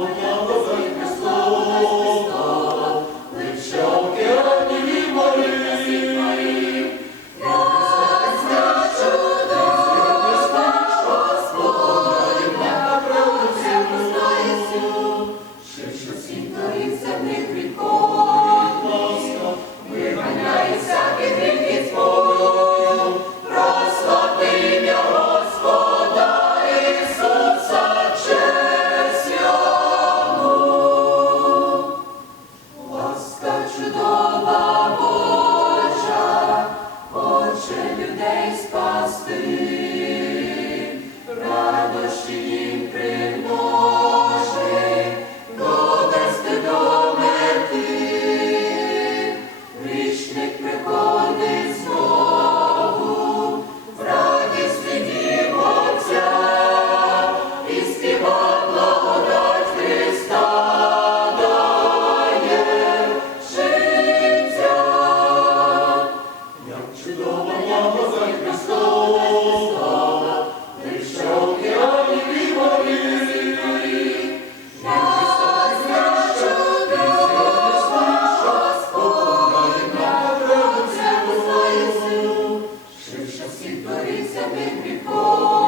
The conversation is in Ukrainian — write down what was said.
Lord. Christ was through. всі творі гріхом.